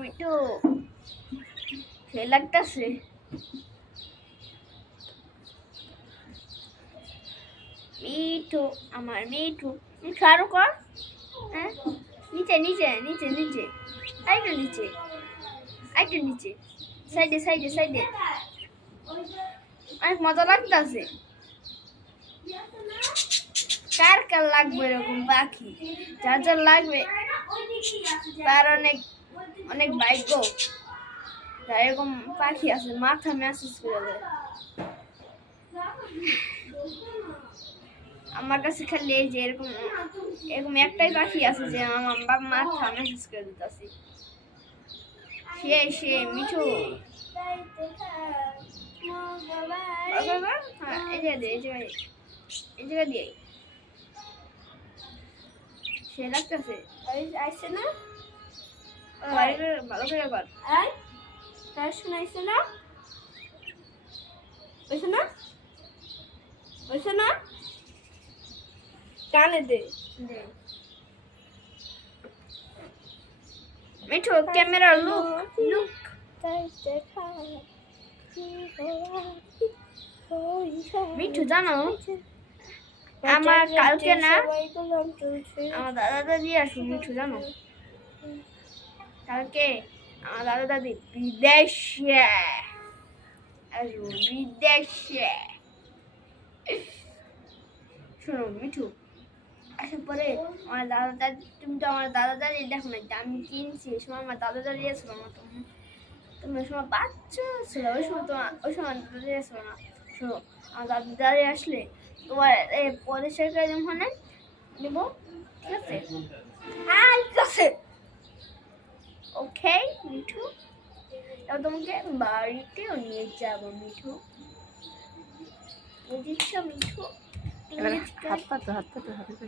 মিঠু সে লাগতেছে। মিঠু আমার মিঠু, মিঠু আরো কর। হ্যাঁ নিচে নিচে নিচে নিচে, আইটা নিচে, আইটা নিচে, সাইডে সাইডে সাইডে। অনেক মজা লাগতেছে। কার কার লাগবে এরকম পাখি? যার যার লাগবে তার অনেক অনেক ভাগ্য, যার এরকম পাখি আছে মাথা ম্যাসেজ করে দেয়। আমার কাছে খালি এই যে এরকম এরকম একটাই পাখি আছে যে আমার মাথা ম্যাসেজ করে দিতেছে। সে মিঠু এই জায়গা দিয়ে সে লাগতেছে। আসছে না ভালো করে আবার শোনাইছে না, বুঝছে না, বুঝছে না, কানে দে। Mithu camera look look. Mithu জানো আমার কালকে না আমার দাদা দাদি আসুন। মিঠু জানো কালকে আমার দাদা দাদি বিদেশে আসবো, বিদেশে। শোনো মিঠু, আসার পরে আমার দাদা দাদি, তুমি তো আমার দাদা দাদি দেখো না, আমি কিনছি ওই সময় আমার দাদা দাদি আসলো না। তুমি ওই সময় বাচ্চা ছিল, ওই সময় তোমার ওই সময় দাদি আসলো না। শোনো আমার দাদা দাদি আসলে তোমার পরিষ্কার করে ওখানে নেবো, ঠিক আছে? ঠিক আছে, ওকে মিঠু। এবার তোমাকে বাড়িতেও নিয়ে যাবো মিঠু, বুঝিস মিঠু? হাত পাতো হাত পাতো হাত পাতো।